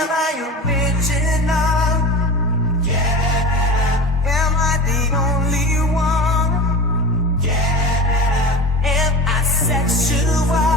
Am I original? Yeah. Am I the only one? Yeah. Am I sexual?